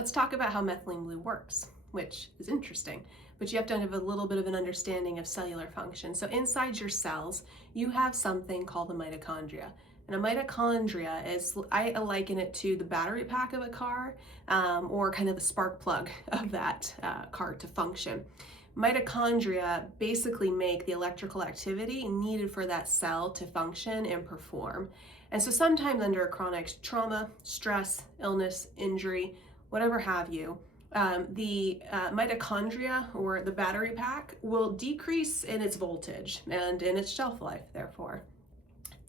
Let's talk about how methylene blue works, which is interesting, but you have to have a little bit of an understanding of cellular function. So inside your cells, you have something called a mitochondria. And a mitochondria is, I liken it to the battery pack of a car, or kind of the spark plug of that car to function. Mitochondria basically make the electrical activity needed for that cell to function and perform. And so sometimes under chronic trauma, stress, illness, injury, whatever have you, the mitochondria or the battery pack will decrease in its voltage and in its shelf life, therefore.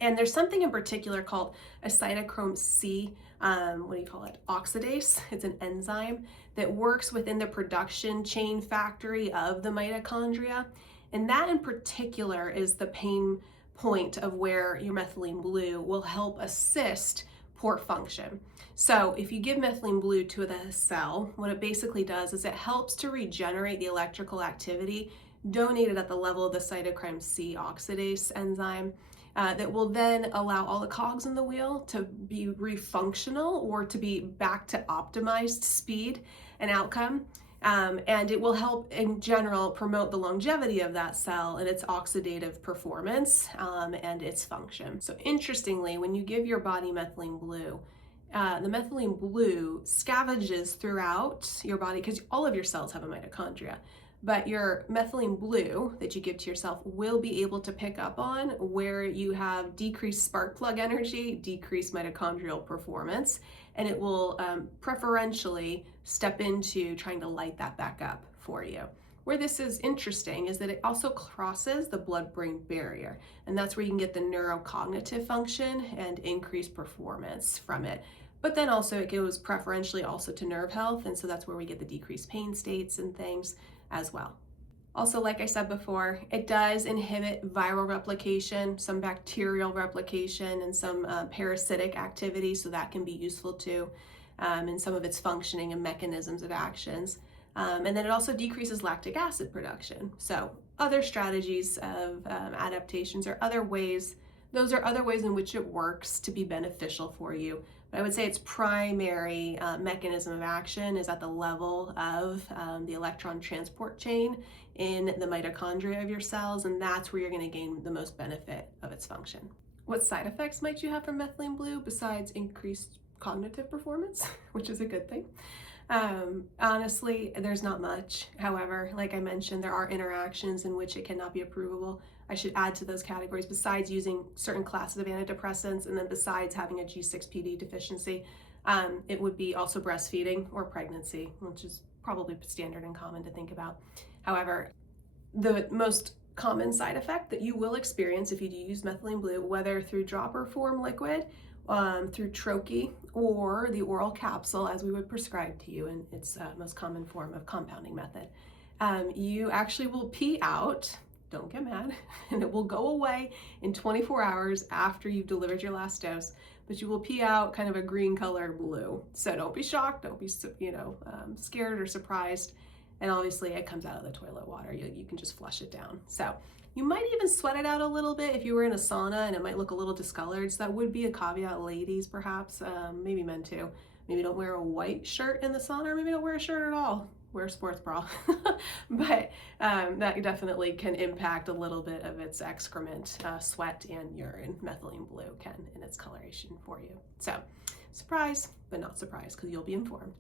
And there's something in particular called a cytochrome C, oxidase. It's an enzyme that works within the production chain factory of the mitochondria. And that in particular is the pain point of where your methylene blue will help assist port function. So if you give methylene blue to the cell, what it basically does is it helps to regenerate the electrical activity donated at the level of the cytochrome C oxidase enzyme. That will then allow all the cogs in the wheel to be refunctional or to be back to optimized speed and outcome. And it will help in general promote the longevity of that cell and its oxidative performance and its function. So interestingly, when you give your body methylene blue, the methylene blue scavenges throughout your body because all of your cells have a mitochondria. But your methylene blue that you give to yourself will be able to pick up on where you have decreased spark plug energy, decreased mitochondrial performance, and it will preferentially step into trying to light that back up for you. Where this is interesting is that it also crosses the blood-brain barrier, and that's where you can get the neurocognitive function and increased performance from it. But then also it goes preferentially also to nerve health, and so that's where we get the decreased pain states and things as well. Also, like I said before, it does inhibit viral replication, some bacterial replication, and some parasitic activity, so that can be useful too in some of its functioning and mechanisms of actions. And then it also decreases lactic acid production. So other strategies of adaptations or other ways, those are other ways in which it works to be beneficial for you. But I would say its primary mechanism of action is at the level of the electron transport chain in the mitochondria of your cells, and that's where you're going to gain the most benefit of its function. What side effects might you have from methylene blue besides increased cognitive performance, which is a good thing? Honestly, there's not much. However, like I mentioned, there are interactions in which it cannot be approvable. I should add to those categories besides using certain classes of antidepressants, and then besides having a G6PD deficiency, it would be also breastfeeding or pregnancy, which is probably standard and common to think about. However, the most common side effect that you will experience if you do use methylene blue, whether through dropper form liquid, through troche, or the oral capsule as we would prescribe to you in its most common form of compounding method, you actually will pee out. Don't get mad, and it will go away in 24 hours after you've delivered your last dose, but you will pee out kind of a green color blue. So don't be shocked, don't be scared or surprised. And obviously it comes out of the toilet water. You can just flush it down. So you might even sweat it out a little bit if you were in a sauna, and it might look a little discolored. So that would be a caveat, ladies, perhaps, maybe men too. Maybe don't wear a white shirt in the sauna, or maybe don't wear a shirt at all. Wear a sports bra. But that definitely can impact a little bit of its excrement, sweat, and urine. Methylene blue can in its coloration for you. So surprise, but not surprise, because you'll be informed.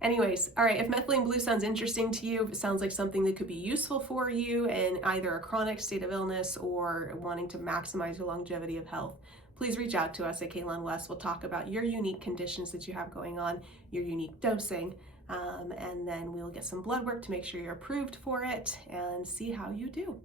Anyways, all right, if methylene blue sounds interesting to you, if it sounds like something that could be useful for you in either a chronic state of illness or wanting to maximize your longevity of health, please reach out to us at Kaylin West. We'll talk about your unique conditions that you have going on, your unique dosing, and then we'll get some blood work to make sure you're approved for it and see how you do.